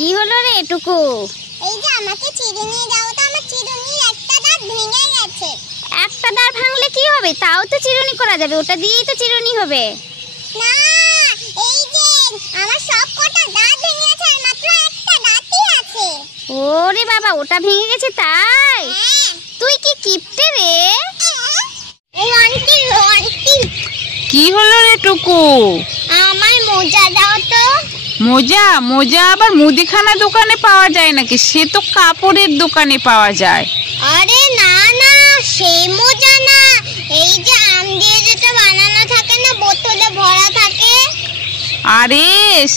কি হলো রে টুকু? এই যে আমাকে চিরুনি দাও তো, আমার চিরুনির একটা দাঁত ভেঙে গেছে। একটা দাঁত ভাঙলে কি হবে? তাও তো চিরুনি করা যাবে, ওটা দিয়েই তো চিরুনি হবে। না, এই যে আমার সব কটা দাঁত ভেঙে গেছে, আর মাত্র একটা দাঁতই আছে। ওরে বাবা, ওটা ভেঙে গেছে তাই? হ্যাঁ। তুই কি কিপটে রে? ও আন্টি, ও আন্টি, কি হলো রে টুকু? আমার মোজা দাও তো। মোজা? মোজা আবার মুদিখানা দোকানে পাওয়া যায় নাকি? সে তো কাপড়ের দোকানে পাওয়া যায়। আরে না না, সেই মোজা না, এই যে আম দিয়ে যেটা বানানো থাকে না, বোতলে ভরা থাকে। আরে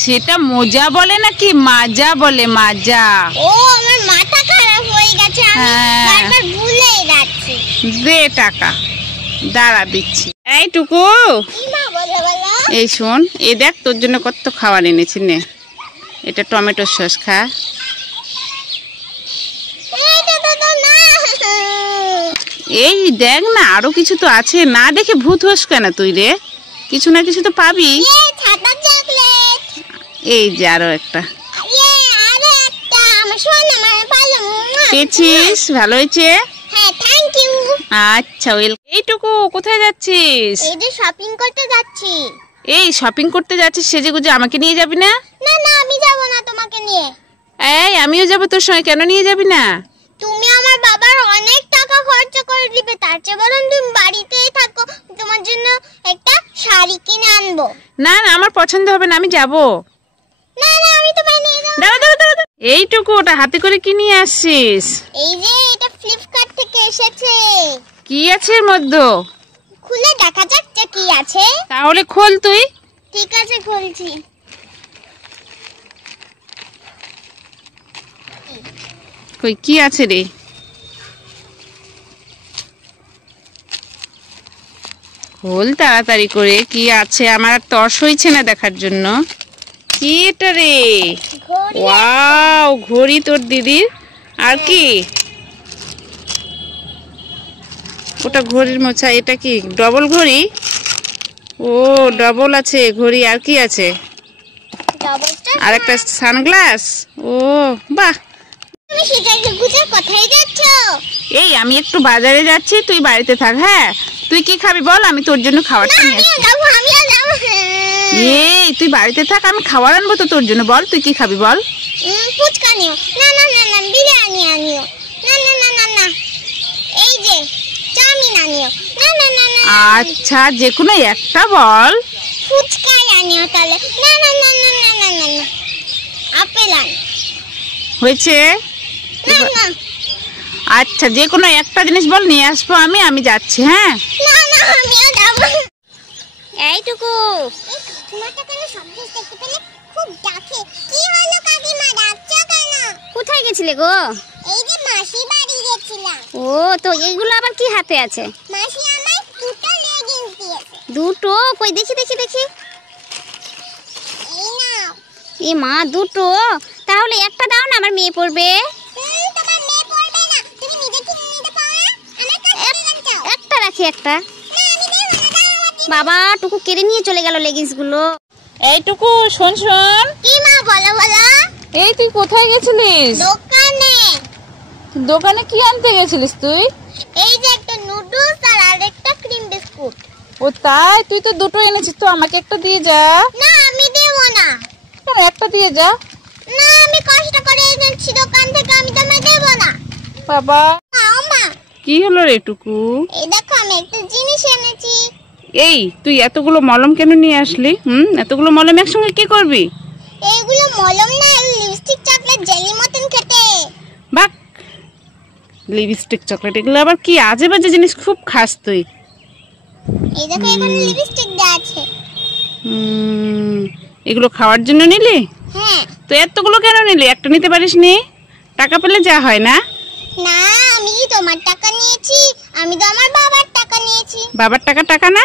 সেটা মোজা বলে নাকি মাজা বলে? মাজা। ও, আমার মাথা খারাপ হয়ে গেছে, আমি হ্যাঁ। বারবার ভুলেই যাচ্ছি। দে টাকা, দাঁড়া দিচ্ছি। এই টুকু, কি মা, বলো বলো। এই শোন, এ দেখ তোর জন্য কত খাবার এনেছি, নে। এটা টমেটো সস, খা। এই তো তো তো না। এই দেখ না, আরো কিছু তো আছে, না দেখে ভূত হোস কেন তুই রে? কিছু না কিছু তো পাবি। এই ছাতা চকলেট। এই যে আরো একটা আরে একটা, আমার সোনা মানে ভালো। পেয়েছিস, ভালো হয়েছে। হ্যাঁ, থ্যাংক ইউ। আচ্ছা এইটুকু কোথায় যাচ্ছিস? এই যে শপিং করতে যাচ্ছি। এই শপিং করতে যাচ্ছিস, সেজে গুজে আমাকে নিয়ে যাবি না? না না, আমি যাব না তোমাকে নিয়ে। এই আমিও যাবো তোর সঙ্গে, কেন নিয়ে যাবি না? তুমি আমার বাবার অনেক টাকা খরচা করে দিবে, তার চেয়ে বরং তুমি বাড়িতেই থাকো, তোমার জন্য একটা শাড়ি কিনে আনবো। না না, আমার পছন্দ হবে না, আমি যাবো। না না, আমি তোমায় নিয়ে যাবো। দাঁড়া দাঁড়া দাঁড়া, এইটুকু ওটা হাতে করে কি নিয়ে আসছিস? এই যে এটা ফ্লিপকার্ট থেকে এসেছে। কি আছে এর মধ্যে? খুলে দেখা যাক যে কি আছে। তাহলে খোল তুই। ঠিক আছে, খুলছি। কই কি আছে রে? খোল তাড়াতাড়ি করে, কি আছে? আমার আর তর্স হইছে না দেখার জন্য। কি এটা রে? ঘড়ি। ওয়াও, ঘড়ি তোর দিদির। আর কি? ওটা ঘড়ির মোছা, এটা কি ডবল ঘড়ি? ও ডবল আছে ঘড়ি, আর কি আছে? ডাবলটা। আর একটা সানগ্লাস। ও বাহ। তুমি সেটাকে গুজে কোথায় যাচ্ছ? এই আমি একটু বাজারে যাচ্ছি, তুই বাড়িতে থাক। হ্যাঁ, তুই কি খাবি বল, আমি তোর জন্য খাবারটা নিয়ে আসছি। আমিও যাবো। এই তুই বাড়িতে থাক, আমি খাবার আনবো তো তোর জন্য। বল তুই কি খাবি বল। ফুচকা নিও। না না না না, বিরিয়ানি আনিও। না না না না না, এই যে চাউমিন আনিও। না না না না। আচ্ছা, যে কোনো একটা বল। ফুচকাই আনিও তাহলে। না না না না না না না না, আপেল আনিও। হয়েছে? না না আচ্ছা, যে কোনো একটা জিনিস বল, নিয়ে আসবো আমি যাচ্ছি। হ্যাঁ না না, আমিও যাবো। এইটুকু, তোমারটা কেন শব্দ দেখতে পেলে খুব ডাকে? কি হলো কাকিমা, ডাকছো কেন? কোথায় গেছিলে গো? এই যে মাসি বাড়ি গেছিলাম। ও, তো এইগুলো আবার কি হাতে আছে? মাসি আমার দুটো লেগিংস দিয়েছে। দুটো? কই দেখি দেখি দেখি। এই নাও। এ মা, দুটো? তাহলে একটা দাও না, আমার মেয়ে পড়বে। তোমার মেয়ে পড়বে না, তুমি নিজে কিনে নিতে পারো না, আমার কাছে দিয়ে দাও। একটা রাখি, একটা। না, আমি দেব না, দাও আমাকে। বাবা, টুকু কেড়ে নিয়ে চলে গেল লেগিংস গুলো। এইটুকু শোন শোন, কি মা, বলো বলো। এই তুই কোথায় গেছিলিস? দোকানে। দোকানে কি আনতে গেছিলিস তুই? এই যে একটা নুডলস আর আরেকটা ক্রিম বিস্কুট। ও তাই? তুই তো দুটো এনেছিস, তো আমাকে একটা দিয়ে যা। না, আমি দেব না। কেন, একটা দিয়ে যা। না, আমি কষ্ট করে এনেছি দোকান থেকে, আমি তোমায় দেব না। বাবা, নাও মা। কি হলো রে টুকু? এই দেখো, আমি একটা জিনিস এনেছি। এই তুই এতগুলো মলম কেন নিয়ে আসলি? এতগুলো মলম একসঙ্গে কি করবি? এইগুলো মলম না, লিপস্টিক চকলেট জেলি মতন খেতে। বাক, লিপস্টিক চকলেট, এগুলো আবার কি আজে বাজে জিনিস, খুব খাস তুই। এই দেখো, এখানে লিপস্টিক দেওয়া আছে। এগুলো খাওয়ার জন্য নিলি? হ্যাঁ। তো এতগুলো কেন নিলি? একটা নিতে পারিস নি? টাকা পেলে যা হয় না। না, আমি তোমার টাকা নিয়েছি, আমি তো আমার বাবার টাকা নিয়েছি। বাবার টাকা টাকা না?